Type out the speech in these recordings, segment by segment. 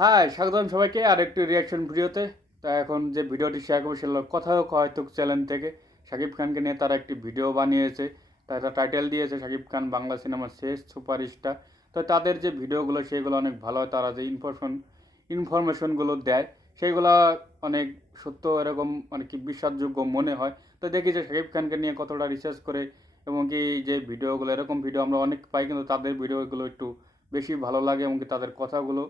High স্বাগতম সবাইকে আর একটি রিয়াকশন ভিডিওতে তা এখন যে ভিডিওটি শেয়ার করব সেগুলো কথাও হয়তো চ্যানেল থেকে। শাকিব খানকে নিয়ে তারা একটি ভিডিও বানিয়েছে। তারা টাইটেল দিয়েছে শাকিব খান, বাংলা সিনেমার শেষ সুপারস্টার। তো তাদের যে ভিডিওগুলো সেগুলো অনেক ভালো হয়। তারা যে ইনফরমেশন ইনফরমেশনগুলো দেয়, সেগুলো অনেক সত্য, এরকম মানে কি বিশ্বাসযোগ্য মনে হয়। তো দেখি যে শাকিব খানকে নিয়ে কতটা রিসার্চ করে, এবং কি যে ভিডিওগুলো এরকম ভিডিও আমরা অনেক পাই, কিন্তু তাদের ভিডিওগুলো একটু বেশি ভালো লাগে, এবং কি তাদের কথাগুলো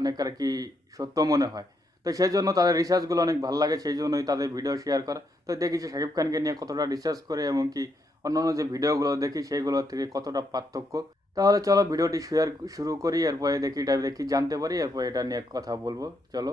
অনেক আর কি সত্য মনে হয়। তো সেই জন্য তাদের রিসার্চগুলো অনেক ভালো লাগে, সেই জন্যই তাদের ভিডিও শেয়ার করা। তো দেখি যে শাকিব খানকে নিয়ে কতটা রিসার্চ করে এবং কি অন্যান্য যে ভিডিওগুলো দেখি সেইগুলোর থেকে কতটা পার্থক্য। তাহলে চলো ভিডিওটি শেয়ার শুরু করি, এরপরে দেখি এটা দেখি জানতে পারি, এরপরে এটা নিয়ে কথা বলব। চলো।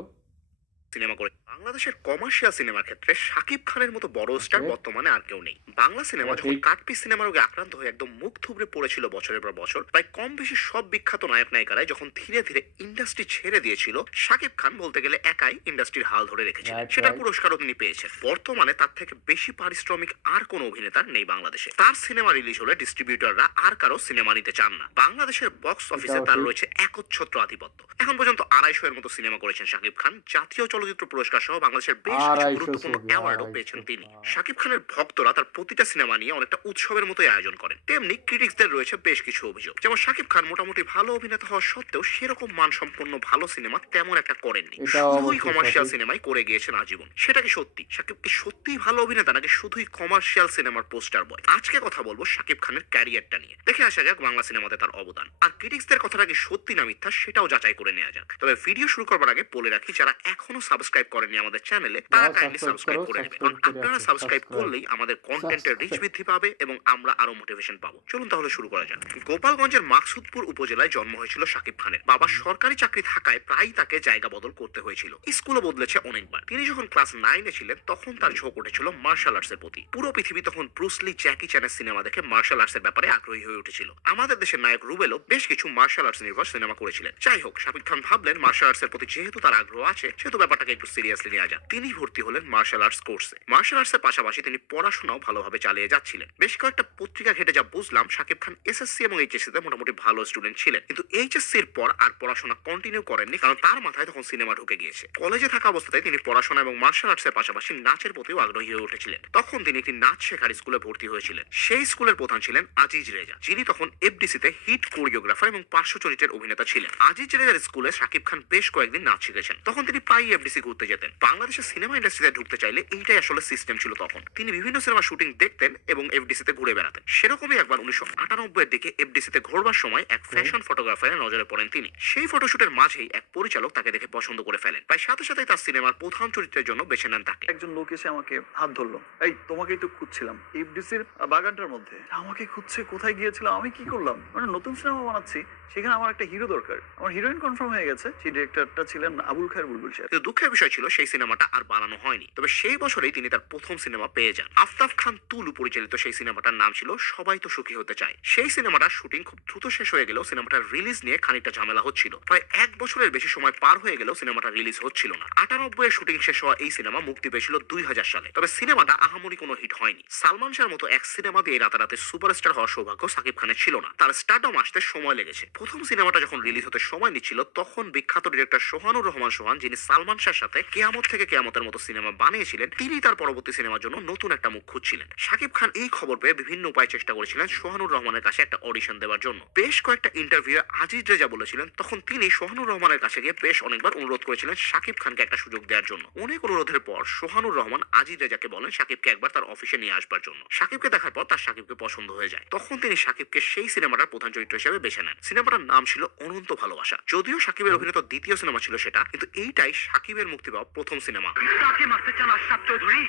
সিনেমা করে বাংলাদেশের কমার্শিয়াল সিনেমার ক্ষেত্রে শাকিব খানের মতো বড় স্টার বর্তমানে আর কেউ নেই। বাংলা সিনেমা যখন কাটপিস সিনেমা রোগে আক্রান্ত হয়ে একদম মুখ থুবড়ে পড়েছিল বছরের পর বছর প্রায় কম বেশি সব বিখ্যাত নায়ক নায়িকারাই যখন ধীরে ধীরে ইন্ডাস্ট্রি ছেড়ে দিয়েছিল শাকিব খান বলতে গেলে একাই ইন্ডাস্ট্রির হাল ধরে রেখেছিলেন Right, সেটার পুরস্কারও তিনি পেয়েছেন। বর্তমানে তার থেকে বেশি পারিশ্রমিক আর কোনো অভিনেতার নেই বাংলাদেশে। তার সিনেমা রিলিজ হলে ডিস্ট্রিবিউটররা আর কারও সিনেমা নিতে চান না। বাংলাদেশের বক্স অফিসে তার রয়েছে একচ্ছত্র আধিপত্য। এখন পর্যন্ত আড়াইশো এর মতো সিনেমা করেছেন শাকিব খান। জাতীয় চলচ্চিত্র পুরস্কার সহ বাংলাদেশের বেশ কিছু গুরুত্বপূর্ণ অ্যাওয়ার্ডও পেয়েছেন তিনি। শাকিব খানের ভক্তরা তার প্রতিটা সিনেমা নিয়ে অনেকটা উৎসবের মতোই আয়োজন করেন। তেমনি ক্রিটিক্সদের রয়েছে বেশ কিছু অভিযোগ। যেমন শাকিব খান মোটামুটি ভালো অভিনেতা হওয়া সত্ত্বেও সেরকম মানসম্পন্ন ভালো সিনেমা তেমন একটা করেননি। শুধুই কমার্শিয়াল সিনেমাই করে গিয়েছেন আজীবন। সেটা কি সত্যি? শাকিব কি সত্যিই ভালো অভিনেতা নাকি শুধুই কমার্শিয়াল সিনেমার পোস্টার বয় আজকে কথা বলব শাকিব খানের ক্যারিয়ারটা নিয়ে। দেখে আসা যাক বাংলা সিনেমাতে তার অবদান। আর ক্রিটিক্সদের কথাটা কি সত্যি না মিথ্যা সেটাও যাচাই করে নেওয়া যাক। তবে ভিডিও শুরু করবার আগে বলে রাখি যারা এখনও সাবস্ক্রাইব করেনি আমাদের চ্যানেলে তারা কাইন্ডলি সাবস্ক্রাইব করে নেবে subscribe কারণ আপনারা সাবস্ক্রাইব করলেই আমাদের কন্টেন্টের রিচ বৃদ্ধি পাবে এবং আমরা আরও মোটিভেশন পাবো। চলুন তাহলে শুরু করা যাক। গোপালগঞ্জের মাকসুদপুর উপজেলায় জন্ম হয়েছিল শাকিব খানের। বাবা সরকারি চাকরি থাকায় প্রায় তাকে জায়গা বদল করতে হয়েছিল। স্কুলও বদলেছে অনেকবার। তিনি যখন ক্লাস নাইনে ছিলেন তখন তার ঝোঁক উঠেছিল মার্শাল আর্টসের প্রতি। পুরো পৃথিবী তখন ব্রুসলি জ্যাকি চ্যানের সিনেমা দেখে মার্শাল আর্টসের ব্যাপারে আগ্রহী হয়ে উঠেছিল। আমাদের দেশের নায়ক রুবেলও বেশ কিছু মার্শাল আর্টস নির্ভর সিনেমা করেছিলেন। যাই হোক শাকিব খান ভাবলেন মার্শাল আর্টসের প্রতি যেহেতু তার আগ্রহ আছে সেহেতু ব্যাপারটাকে একটু সিরিয়াসলি যাক। তিনি ভর্তি হলেন মার্শাল আর্টস কোর্সে মার্শাল আর্টসের পাশাপাশি তিনি পড়াশোনাও ভালোভাবে চালিয়ে যাচ্ছিলেন। বেশ কয়েকটা পত্রিকা ঘেটে যা বুঝলাম, শাকিব খান এসএসসি এবং এইচএসসি তে মোটামুটি ভালো স্টুডেন্ট ছিলেন। কিন্তু এইচএসসি এর পর আর পড়াশোনা কন্টিনিউ করেননি, কারণ তার মাথায় তখন সিনেমা ঢুকে গিয়েছে। কলেজে থাকা অবস্থায় তিনি পড়াশোনা এবং মার্শাল আর্টসের পাশাপাশি নাচের প্রতিও আগ্রহী হয়ে উঠেছিলেন। তখন তিনি একটি নাচ শেখার স্কুলে ভর্তি হয়েছিলেন। সেই স্কুলের প্রধান ছিলেন আজিজ রেজা, যিনি তখন এফডিসি তে হিট কোরিওগ্রাফার এবং পার্শ্ব চরিত্রের অভিনেতা ছিলেন। আজিজ রেজার স্কুলে শাকিব খান বেশ কয়েকদিন নাচ শিখেছেন। তখন তিনি প্রায়ই এফডিসি ঘুরতে যেতেন। বাংলাদেশের সিনেমা ইন্ডাস্ট্রিতে ঢুকতে চাইলে এইটাই আসলে সিস্টেম ছিল তখন। তিনি বিভিন্ন সিনেমা শুটিং দেখতেন এবং এফডিসি তে ঘুরে বেড়াতেন। সেরকমই একবার উনিশশো আটানব্বই এর দিকে এফডিসি তে ঘোরবার সময় এক ফ্যাশন ফটোগ্রাফারের নজরে পড়েন তিনি। সেই ফটোশুটের মাঝেই এক পরিচালক তাকে দেখে পছন্দ করে ফেলেন। প্রায় সাথে সাথে তার সিনেমার প্রধান চরিত্রের জন্য বেছে নেন তাকে। একজন লোক এসে আমাকে হাত ধরলো। এই তোমাকেই তো খুঁজছিলাম এফডিসির বাগানটার মধ্যে। আমাকে খুঁজছে কোথায় গিয়েছিলাম আমি কি করলাম? মানে নতুন সিনেমা বানাচ্ছি। সেখানে আমার একটা হিরো দরকার। আমার হিরোইন কনফার্ম হয়ে গেছে। সেই ডিরেক্টরটা ছিলেন আবুল খায়ের বুলবুল সাহেব দুঃখের বিষয় ছিল সেই সিনেমাটা আর বানানো হয়নি। তবে সেই বছরেই তিনি তার প্রথম সিনেমা পেয়ে যান। আফতাব খান তুলু পরিচালিত সেই সিনেমাটার নাম ছিল সবাই তো সুখী হতে চায়। সেই সিনেমাটার শুটিং খুব দ্রুত শেষ হয়ে গেলেও সিনেমাটার রিলিজ নিয়ে খানিকটা ঝামেলা হচ্ছিল। প্রায় এক বছরের বেশি সময় পার হয়ে গেলেও সিনেমাটা রিলিজ হচ্ছিল না। আটানব্বই এর শুটিং শেষ হওয়া এই সিনেমা মুক্তি পেয়েছিল দুই হাজার সালে। তবে সিনেমাটা আহামরি কোনো হিট হয়নি। সালমান শাহর মতো এক সিনেমা দিয়ে রাতারাতি সুপারস্টার হওয়ার সৌভাগ্য সাকিব খানের ছিল না। তার স্টারডম আসতে সময় লেগেছে। প্রথম সিনেমাটা যখন রিলিজ হতে সময় নিচ্ছিল, তখন বিখ্যাত ডিরেক্টর সোহানুর রহমান সোহান, যিনি সালমান শাহর সাথে কেয়ামত থেকে কেয়ামতের মতো সিনেমা বানিয়েছিলেন তিনি তার পরবর্তী সিনেমার জন্য নতুন একটা মুখ খুঁজছিলেন। শাকিব খান এই খবর পেয়ে বিভিন্ন উপায় চেষ্টা করেছিলেন সোহানুর রহমানের কাছে একটা অডিশন দেওয়ার জন্য। বেশ কয়েকটা ইন্টারভিউ আজিজ রেজা বলেছিলেন, তখন তিনি সোহানুর রহমানের কাছে গিয়ে বেশ অনেকবার অনুরোধ করেছিলেন শাকিব খানকে একটা সুযোগ দেওয়ার জন্য। অনেক অনুরোধের পর সোহানুর রহমান আজিজ রেজাকে বলেন শাকিবকে একবার তার অফিসে নিয়ে আসবার জন্য। শাকিবকে দেখার পর তার শাকিবকে পছন্দ হয়ে যায়। তখন তিনি শাকিবকে সেই সিনেমাটার প্রধান চরিত্র হিসেবে বেছে নেন। সিনেমাটার নাম ছিল অনন্ত ভালোবাসা। যদিও শাকিবের অভিনীত দ্বিতীয় সিনেমা ছিল সেটা, কিন্তু এইটাই শাকিবের মুক্তি পাওয়া প্রথম সিনেমা। কাকে মারতে চান আশরাফ চৌধুরী?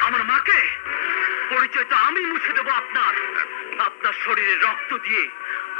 আমার মাকে? পরিচয় তো আমি মুছে দেবো আপনার। আপনার শরীরে রক্ত দিয়ে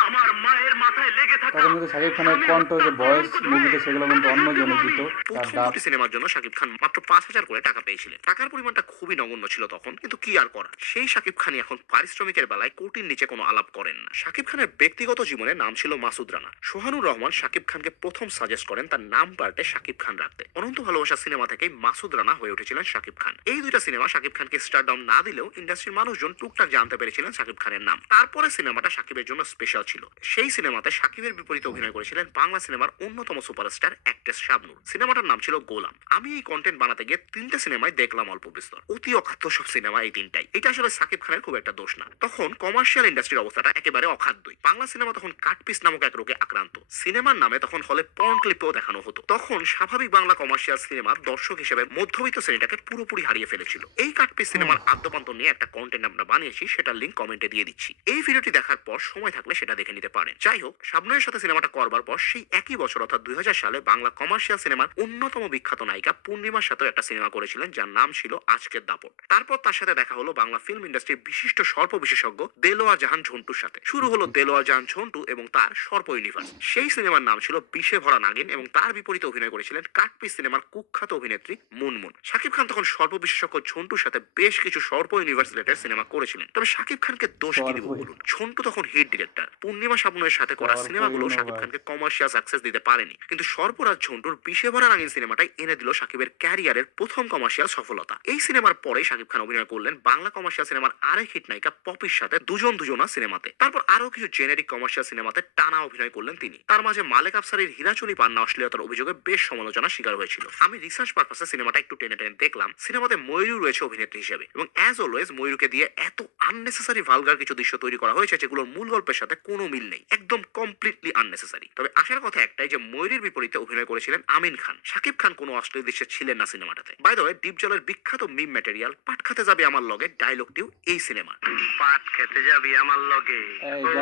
আমার মায়ের মাথায় লেগে থাকা তখন কিন্তু শাকিব খানের কণ্ঠ যে ভয়েস মুভিতে সেগুলো কিন্তু অন্যজনে দিত তার প্রথম ডাব দুটি সিনেমার জন্য শাকিব খান মাত্র পাঁচ হাজার করে টাকা পেয়েছিলেন। টাকার পরিমাণটা খুবই নগণ্য ছিল তখন কিন্তু কি আর করা সেই শাকিব খানই এখন পারিশ্রমিকের বেলায় কোটির নিচে কোনো আলাপ করেন না। শাকিব খানের ব্যক্তিগত জীবনে নাম ছিল মাসুদ রানা। সোহানুর রহমান শাকিব খানকে প্রথম সাজেস্ট করেন তার নাম পাল্টে শাকিব খান রাখতে। অনন্ত ভালোবাসা সিনেমা থেকেই মাসুদ রানা হয়ে উঠেছিলেন শাকিব খান। এই দুইটা সিনেমা শাকিব খানকে স্টারডাউন না দিলেও ইন্ডাস্ট্রির মানুষজন টুকটাক জানতে পেরেছিলেন শাকিব খানের নাম। নাম তারপরে সিনেমাটা সাকিবের জন্য স্পেশাল ছিল। সেই সিনেমাতে সাকিবের বিপরীতে অভিনয় করেছিলেন বাংলা সিনেমার অন্যতম সুপারস্টার অ্যাক্ট্রেস শাবনুর। সিনেমাটার নাম ছিল গোলাম। আমি এই কন্টেন্ট বানাতে গিয়ে তিনটে সিনেমায় দেখলাম অল্প বিস্তর। অতি অখাদ্য সব সিনেমা এই তিনটাই। এটা আসলে সাকিব খানের খুব একটা দোষ না। তখন কমার্শিয়াল ইন্ডাস্ট্রির অবস্থাটা একেবারে অখাদ্যই। বাংলা সিনেমা তখন কাটপিস নামক এক রোগে আক্রান্ত। সিনেমার নামে তখন হলে পর্ন ক্লিপেও দেখানো হতো। তখন স্বাভাবিক বাংলা কমার্শিয়াল সিনেমা দর্শক হিসেবে মধ্যবিত্ত শ্রেণীটাকে পুরোপুরি হারিয়ে ফেলেছিল। এই কাটপিস সিনেমার আদ্যপান্ত নিয়ে একটা কন্টেন্ট আমরা বানিয়েছি, সেটার লিঙ্ক কমেন্টে দিয়ে দিচ্ছি। এই ভিডিওটি দেখার পর সময় থাকলে সেটা দেখে নিতে পারেন। যাই হোক শাবনুরের সাথে সিনেমাটা করবার পর সেই একই বছর অর্থাৎ দুই সালে বাংলা কমার্শিয়াল সিনেমার অন্যতম বিখ্যাত নায়িকা পূর্ণিমার সাথে একটা সিনেমা করেছিলেন যার নাম ছিল আজকের দাপট। তারপর তার সাথে দেখা হলো বাংলা ফিল্ম ইন্ডাস্ট্রির বিশিষ্ট সর্প বিশেষজ্ঞ দেলোয়া জাহান ঝন্টুর সাথে। শুরু হলো দেলোয়া জাহান ঝন্টু এবং তার সর্প ইউনিভার্স। সেই সিনেমার নাম ছিল বিষে ভরা নাগিন এবং তার বিপরীতে অভিনয় করেছিলেন কাটপি সিনেমার কুখ্যাত অভিনেত্রী মুনমুন। শাকিব খান তখন সর্প বিশেষজ্ঞ ঝন্টুর সাথে বেশ কিছু সর্প ইউনিভার্স রিলেটেড সিনেমা করেছিলেন। তবে শাকিব খানকে দোষ কি দিব বলুন? ঝন্টু তখন হিট ডিরেক্টর। পূর্ণিমা শাবনের সাথে করা সিনেমাগুলো শাকিব। খানকে কমার্শিয়াল সাকসেস দিতে পারেনি। কিন্তু সর্পরাজ ঝন্টুর বিষে ভরা রাঙিন সিনেমাটাই এনে দিল শাকিবের ক্যারিয়ারের প্রথম কমার্শিয়াল সফলতা। এই সিনেমার পরে শাকিব খান অভিনয় করলেন বাংলা কমার্শিয়াল সিনেমার আরেক হিট নায়িকা পপির সাথে দুজন দুজনা সিনেমাতে। তারপর আরও কিছু জেনেরিক কমার্শিয়াল সিনেমাতে টানা অভিনয় করলেন তিনি। তার মাঝে মালেক আফসারির হীরাচলি পান্না অশ্লীলতার অভিযোগে বেশ সমালোচনার শিকার হয়েছিল। আমি রিসার্চ পারপাসে সিনেমাটা একটু টেনে টেনে দেখলাম। সিনেমাতে ময়ূরী রয়েছে অভিনেত্রী হিসেবে এবং অ্যাজ অলওয়েজ ময়ূরকে দিয়ে এত আননেসেসারি ভালগার কিছু দৃশ্য তৈরি করা হয়েছে যেগুলোর মূল গল্পের সাথে কোনো মিল নেই একদম কমপ্লিটলি আননেসেসারি তবে আসার কথা একটাই যে ময়ূরীর বিপরীতে অভিনয় করেছিলেন আমিন খান। শাকিব খান কোনো অশ্লীল দৃশ্যে ছিলেন না সিনেমাটাতে। বাই দ্য ওয়ে ডিপ জলের বিখ্যাত মিম ম্যাটেরিয়াল পাট খাতে যাবে আমার লগে ডায়লগটিও এই সিনেমা পাট খেতে যাবি আমার লগে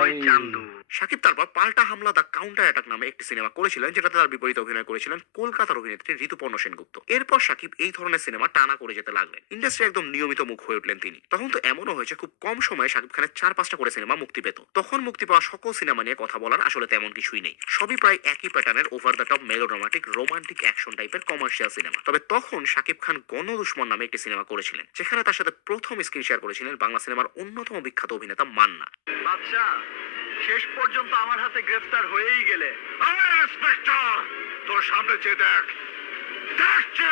ওই চান্দু। শাকিব তারপর পাল্টা হামলা দ্য কাউন্টার অ্যাটাক নামে একটি সিনেমা করেছিলেন যেটাতে তার বিপরীতে অভিনয় করেছিলেন কলকাতার অভিনেত্রী ঋতুপর্ণ সেনগুপ্ত। এরপর শাকিব এই ধরনের সিনেমা টানা করে যেতে লাগলেন। ইন্ডাস্ট্রি একদম নিয়মিত মুখ হয়ে উঠলেন তিনি। তখন তো এমনও হয়েছে খুব কম সময়ে শাকিব খানের চার পাঁচটা করে সিনেমা মুক্তি পেত। তখন মুক্তি পাওয়া সকল সিনেমা নিয়ে কথা বলার আসলে তেমন কিছুই নেই। সবই প্রায় একই প্যাটার্নের over the top melodramatic romantic action টাইপের কমার্শিয়াল সিনেমা তবে তখন শাকিব খান গণদুশ্মন নামে একটি সিনেমা করেছিলেন যেখানে তার সাথে প্রথম স্ক্রিন শেয়ার করেছিলেন বাংলা সিনেমার অন্যতম বিখ্যাত অভিনেতা মান্না। শেষ পর্যন্ত আমার হাতে গ্রেফতার হয়েই গেলে। তোর সামনে চেয়ে দেখ। দেখছে।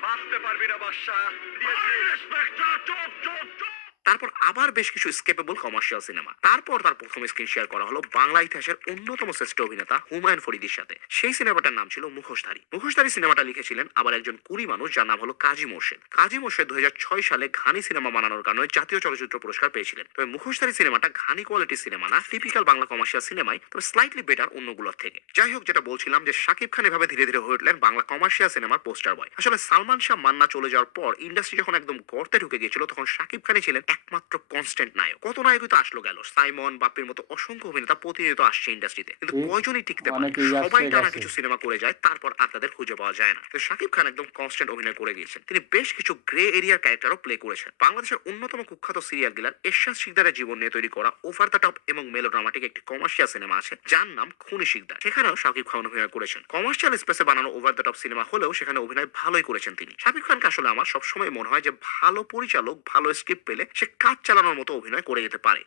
বাঁচতে পারবি না বাদশা। ইন্সপেক্টর চুপ চুপ চুপ। তারপর আবার বেশ কিছু স্কেপেবল কমার্শিয়াল সিনেমা তারপর তার প্রথম স্ক্রিন শেয়ার করা হলো বাংলা ইতিহাসের অন্যতম শ্রেষ্ঠ অভিনেতা হুমায়ুন ফরিদির সাথে। সেই সিনেমাটার নাম ছিল মুখোশধারী। মুখোশধারী সিনেমাটা লিখেছিলেন আবার একজন কুড়ি মানুষ যার নাম হলো কাজী মোর্শেদ। কাজী মোর্শেদ দু হাজার ছয় সালে ঘানি সিনেমা বানানোর কারণে জাতীয় চলচ্চিত্র পুরস্কার পেয়েছিলেন। তবে মুখোশধারী সিনেমাটা ঘানি কোয়ালিটির সিনেমা না টিপিক্যাল বাংলা কমার্শিয়াল সিনেমায় তবে স্লাইটলি বেটার অন্যগুলোর থেকে। যাই হোক, যেটা বলছিলাম যে শাকিব খান এভাবে ধীরে ধীরে হয়ে উঠলেন বাংলা কমার্শিয়াল সিনেমার পোস্টার বয় আসলে সালমান শাহ মান্না চলে যাওয়ার পর ইন্ডাস্ট্রি যখন একদম গর্তে ঢুকে গিয়েছিল, তখন শাকিব খানই ছিলেন একমাত্র কনস্ট্যান্ট নায়ক। কত নায়কই তো আসলো গেল। সাইমন বাপ্পির মতো অসংখ্য অভিনেতা প্রতিনিয়ত আসছে ইন্ডাস্ট্রিতে কিন্তু কয়জনই টিকতে পারে সবাই টানা কিছু সিনেমা করে যায় তারপর আর তাদের খুঁজে পাওয়া যায় না। তো শাকিব খান একদম কনস্ট্যান্ট অভিনয় করে গিয়েছেন। তিনি বেশ কিছু গ্রে এরিয়ার ক্যারেক্টারও প্লে করেছেন। বাংলাদেশের অন্যতম কুখ্যাত সিরিয়াল গিলার এরশাদ শিকদারের জীবন নিয়ে তৈরি করা ওভার দ্য টপ এবং মেলোড্রামাটিক একটি কমার্শিয়াল সিনেমা আছে যার নাম খুনি শিকদার। সেখানেও শাকিব খান অভিনয় করেছেন। কমার্শিয়াল স্পেসে বানানো ওভার দ্য টপ সিনেমা হলেও সেখানে অভিনয় ভালোই করেছেন তিনি। শাকিব খানকে আসলে আমার সবসময় মনে হয় যে ভালো পরিচালক ভালো স্ক্রিপ্ট পেলে সে কাজ চালানোর মতো অভিনয় করে যেতে পারে।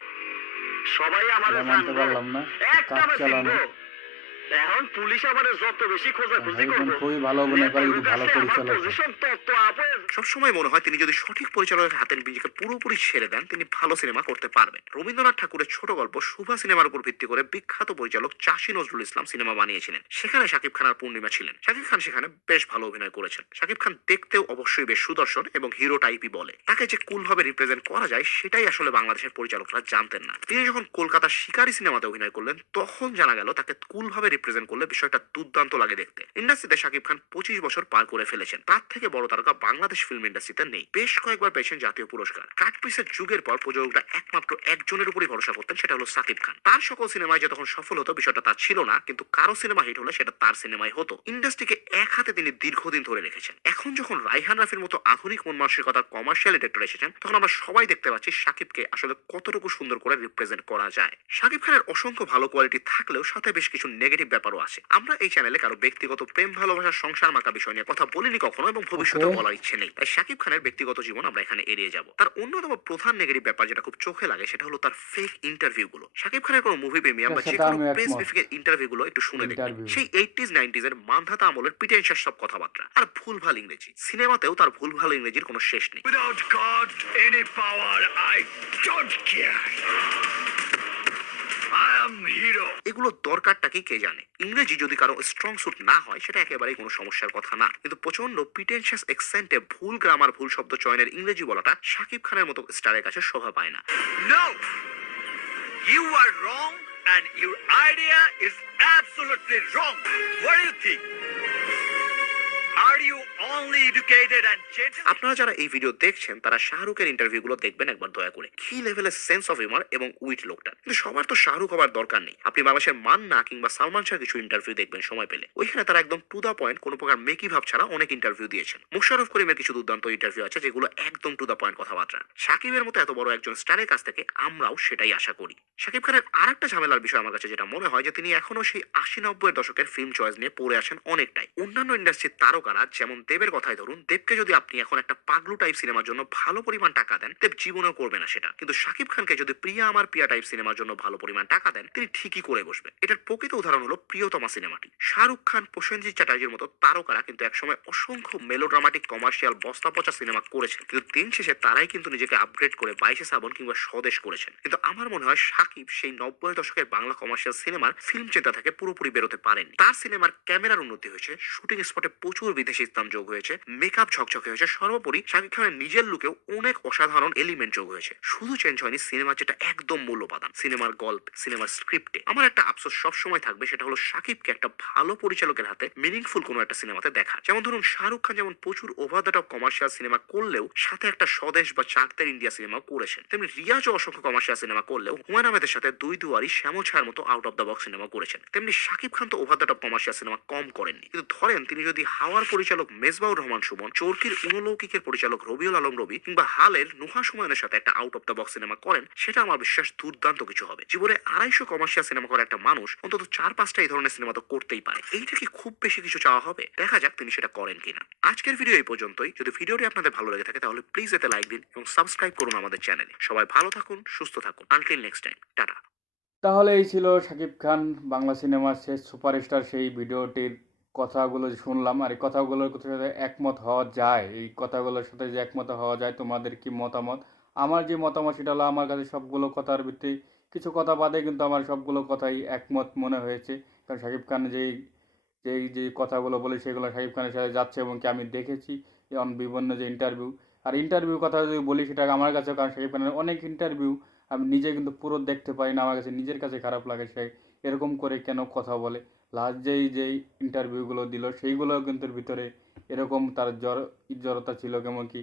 সবাই আমাদের একটা কাজ চালানো। এখন পুলিশ আমাদের যত বেশি খোঁজাখুঁজি একজন করব খুবই ভালো কিন্তু ভালো পরিচালক। আপে সবসময় মনে হয় তিনি যদি সঠিক পরিচালকের হাতে নিজেকে পুরোপুরি ছেড়ে দেন তিনি ভালো সিনেমা করতে পারবেন। রবীন্দ্রনাথ ঠাকুরের ছোট গল্প শুভা সিনেমার উপর ভিত্তি করে বিখ্যাত পরিচালক চাষী নজরুল ইসলাম সিনেমা বানিয়েছিলেন। সেখানে শাকিব খান আর পূর্ণিমা ছিলেন। শাকিব খান সেখানে বেশ ভালো অভিনয় করেছেন। শাকিব খান দেখতেও অবশ্যই বেশ সুদর্শন এবং হিরো টাইপই বলে। তাকে যে কুল ভাবে রিপ্রেজেন্ট করা যায় সেটাই আসলে বাংলাদেশের পরিচালকরা জানতেন না। তিনি যখন কলকাতার শিকারী সিনেমাতে অভিনয় করলেন তখন জানা গেল তাকে কুল ভাবে রিপ্রেজেন্ট করলে বিষয়টা দুর্দান্ত লাগে দেখতে। ইন্ডাস্ট্রিতে শাকিব খান পঁচিশ বছর পার করে ফেলেছেন। তার থেকে বড় তারকা বাংলাদেশ ফিল্ম ইন্ডাস্ট্রিতে নেই। বেশ কয়েকবার পেয়েছেন জাতীয় পুরস্কার। কাটপিসের যুগের পর প্রযোজকরা একমাত্র একজনের উপরই ভরসা করতেন, সেটা হলো সাকিব খান। তার সকল সিনেমায় যে তখন সফল হতো, বিষয়টা তার ছিল না, কিন্তু কারও সিনেমা হিট হলে সেটা তার সিনেমায় হতো। ইন্ডাস্ট্রিকে এক হাতে তিনি দীর্ঘদিন ধরে রেখেছেন। এখন যখন রাইহান রাফির মতো আধুনিক মন মানসিকতার কমার্শিয়াল ডিরেক্টর এসেছেন, তখন আমরা সবাই দেখতে পাচ্ছি সাকিবকে আসলে কতটুকু সুন্দর করে রিপ্রেজেন্ট করা যায়। সাকিব খানের অসংখ্য ভালো কোয়ালিটি থাকলেও সাথে বেশ কিছু নেগেটিভ ব্যাপারও আছে। আমরা এই চ্যানেলে কারও ব্যক্তিগত প্রেম ভালোবাসার সংসার মাকা বিষয় নিয়ে কথা বলিনি কখনো এবং ভবিষ্যতে বলার ইচ্ছে নেই। তাই শাকিব খানের ব্যক্তিগত জীবন আমরা এখানে এড়িয়ে যাব। তার অন্যতম প্রধান নেগেটিভ ব্যাপার যেটা খুব চোখে লাগে সেটা হলো তার ফেক ইন্টারভিউ গুলো। শাকিব খানের কোনো মুভি প্রেমিয়াম বা সেটা যে কোনো প্রেস। ব্রিফিং ইন্টারভিউ গুলো একটু শুনে দেখবেন Interview। সেই এইটিস নাইনটিজ এর মান্ধাতা আমলের পিটেন্সার সব কথাবার্তা। আর ভুলভাল ইংরেজি। সিনেমাতেও তার ভুলভাল ইংরেজির কোনো শেষ নেই। Without God, any power, I don't care. এগুলো দরকারটাকে কে জানে? ইংরেজি যদি কারও স্ট্রং সুট না হয়, সেটা একেবারেই কোনো সমস্যার কথা না। কিন্তু প্রচণ্ড প্রিটেনশিয়াস এক্সেন্টে ভুল গ্রামার ভুল শব্দ চয়নের ইংরেজি বলাটা শাকিব খানের মতো স্টারের কাছে শোভা পায় না। No You are wrong and your idea is absolutely wrong. What do you? আপনারা যারা এই ভিডিও দেখছেন, তারা শাহরুখের ইন্টারভিউ গুলো দেখবেন একবার দয়া করে। কি লেভেলের সেন্স অফ হিউমার এবং উইট লোকটা? কিন্তু সবার তো শাহরুখ হবার দরকার নেই। আপনি বাংলাদেশের মান না কিংবা সালমান শাহ কিছু ইন্টারভিউ দেখবেন সময় পেলে। ওইখানে তারা একদম টু দা পয়েন্ট কোনো প্রকার মেকি ভাব ছাড়া অনেক ইন্টারভিউ দিয়েছেন। মুশারফ করিমের কিছু দুর্দান্ত ইন্টারভিউ আছে যেগুলো একদম টু দা পয়েন্ট কথাবার্তা। সাকিবের মতো এত বড় একজন স্টারের কাছ থেকে আমরাও সেটাই আশা করি। সাকিব খানের আর একটা ঝামেলার বিষয় আমার কাছে যেটা মনে হয় যে, তিনি এখনও সেই আশি নব্বই দশকের ফিল্ম চয়েস নিয়ে পড়ে আসেন অনেকটাই। অন্যান্য ইন্ডাস্ট্রির তারকারা যেমন দেবের কথাই ধরুন। দেবকে যদি আপনি এখন একটা পাগলু টাইপ সিনেমার জন্য ভালো পরিমাণ টাকা দেন, দেব জীবনেও করবে না সেটা। কিন্তু শাকিব খানকে যদি প্রিয়া আমার প্রিয়া টাইপ সিনেমার জন্য ভালো পরিমাণ টাকা দেন, তিনি ঠিকই করে বসবেন এটার প্রকৃত উদাহরণ হলো প্রিয়তমা সিনেমাটি শাহরুখ খান, প্রসেনজিৎ চ্যাটার্জির মতো তারকারা কিন্তু একসময় অসংখ্য মেলোড্রামাটিক কমার্শিয়াল বস্তা পচা সিনেমা করেছেন। কিন্তু দিন শেষে তারাই কিন্তু নিজেকে আপগ্রেড করে বাইশে শ্রাবণ কিংবা স্বদেশ করেছেন। কিন্তু আমার মনে হয় সাকিব সেই নব্বই দশকের বাংলা কমার্শিয়াল সিনেমার ফিল্ম চিন্তা থেকে পুরোপুরি বেরোতে পারেননি। তার সিনেমার ক্যামেরার উন্নতি হয়েছে শুটিং স্পটে প্রচুর বিদেশি স্থান যোগ হয়েছে মেকআপ ঝকঝকে হয়েছে, সর্বোপরি শাকিব খানের নিজের লুকেও অনেক অসাধারণ এলিমেন্ট যোগ হয়েছে। শুধু চেঞ্জ হয়নি সিনেমার যেটা একদম মূল্যপাদান সিনেমার গল্প সিনেমার স্ক্রিপ্টে আমার একটা আফসোস সবসময় থাকবে, সেটা হলো শাকিবকে একটা ভালো পরিচালকের হাতে মিনিংফুল কোনো একটা সিনেমাতে দেখা। যেমন ধরুন, শাহরুখ খান যেমন প্রচুর over the top commercial cinema করলেও সাথে একটা স্বদেশ বা চাকদের ইন্ডিয়া সিনেমা করেছেন। তেমনি রিয়াজও অসংখ্য কমার্শিয়াল সিনেমা করলেও হুমায়ুন আহমেদের সাথে দুই দুয়ারি শ্যামল ছায়ার মতো out of the box cinema করেছেন। তেমনি শাকিব খান তো over the top commercial cinema কম করেননি। কিন্তু ধরেন, তিনি যদি হাওয়ার পরিচালক মেজবাউর রহমান সুমন, চরকির উনলৌকিকের পরিচালক রবিউল আলম রবি কিংবা হালের নুহা সুমনের সাথে একটা out of the box cinema করেন, সেটা আমার বিশ্বাস দুর্দান্ত কিছু হবে। জীবনে আড়াইশো কমার্শিয়াল সিনেমা করা একটা মানুষ অন্তত চার পাঁচটা এই ধরনের সিনেমা তো করতেই পারে। এইটা কি খুব বেশি কিছু চাওয়া হবে? দেখা যাক তিনি সেটা করেন কিনা। আজকের ভিডিও এই পর্যন্তই। যদি ভিডিওটি আপনাদের ভালো লেগে থাকে তাহলে প্লিজ এতে লাইক দিন এবং সাবস্ক্রাইব করুন আমাদের চ্যানেলে সবাই ভালো থাকুন, সুস্থ থাকুন। Until next time tata. তাহলে এই ছিল শাকিব খান, বাংলা সিনেমার শেষ সুপারস্টার সেই ভিডিওটির কথাগুলো শুনলাম, আর এই কথাগুলোর সাথে একমত হওয়া যায়। এই কথাগুলোর সাথে যে একমত হওয়া যায়, তোমাদের কি মতামত? আমার যে মতামত, সেটা হলো আমার কাছে সবগুলো কথার ভিত্তি কিছু কথা বাদে কিন্তু আমার সবগুলো কথাই একমত মনে হয়েছে। কারণ শাকিব খান যেই যেই যে কথাগুলো বলে, সেগুলো শাকিব খানের সাথে যাচ্ছে এবং কি আমি দেখেছি যেমন বিভিন্ন যে ইন্টারভিউ আর ইন্টারভিউ কথা যদি বলি, সেটা আমার কাছে কারণ শাকিব খানের অনেক ইন্টারভিউ আমি নিজে কিন্তু পুরো দেখতে পাই না। আমার কাছে নিজের কাছে খারাপ লাগে সে এরকম করে কেন কথা বলে। লাস্ট যেই যেই ইন্টারভিউগুলো দিল সেইগুলো কিন্তু ভিতরে এরকম তার জ্বর জড়তা ছিল কেমন কি?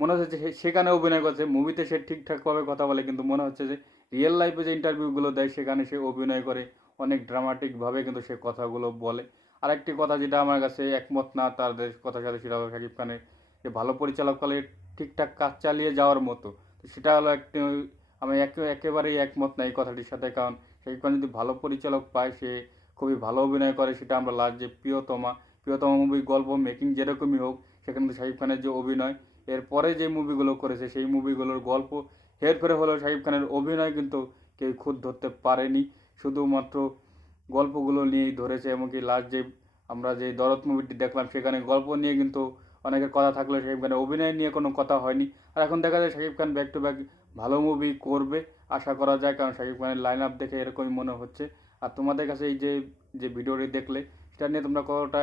মনে হচ্ছে সেখানে অভিনয় করছে মুভিতে সে ঠিকঠাকভাবে কথা বলে, কিন্তু মনে হচ্ছে যে রিয়েল লাইফে যে ইন্টারভিউগুলো দেয়, সেখানে সে অভিনয় করে, অনেক ড্রামাটিকভাবে কিন্তু সে কথাগুলো বলে। আরেকটি কথা যেটা আমার কাছে একমত না তাদের কথার সাথে সেটা হলো শাকিব খানের, যে ভালো পরিচালক হলে ঠিকঠাক কাজ চালিয়ে যাওয়ার মতো। সেটা হলো একটি, আমি একে, একেবারেই একমত না এই কথাটির সাথে, কারণ শাকিব খান যদি ভালো পরিচালক পায়, সে খুবই ভালো অভিনয় করে, সেটা আমরা লাস্ট যে প্রিয়তমা প্রিয়তমা মুভি গল্প মেকিং যেরকমই হোক, সেখানে শাকিব খানের যে অভিনয়, এরপরে যে মুভিগুলো করেছে, সেই মুভিগুলোর গল্প, হেরফেরে হলেও শাহিব খানের অভিনয় কিন্তু কেউ খুদ ধরতে পারেনি। শুধুমাত্র গল্পগুলো নিয়েই ধরেছে, এমনকি লাস্ট যে আমরা যে দরদ মুভিটি দেখলাম, সেখানে গল্প নিয়ে কিন্তু অনেকের কথা থাকলেও শাকিব খানের অভিনয় নিয়ে কোনো কথা হয়নি। আর এখন দেখা যায় Shakib Khan back to back ভালো মুভি করবে, আশা করা যায়, কারণ শাকিব খানের লাইন আপ দেখে এরকমই মনে হচ্ছে। আর তোমাদের কাছে এই যে যে ভিডিওটি দেখলে, সেটা নিয়ে তোমরা কতটা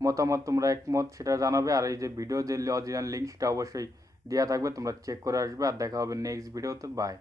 মতামত, তোমরা একমত সেটা জানাবে। আর এই যে ভিডিও, যে অরিজিনাল লিঙ্ক সেটা অবশ্যই দেওয়া থাকবে। তোমরা চেক করে আসবে। আর দেখা হবে নেক্সট ভিডিওতে বাই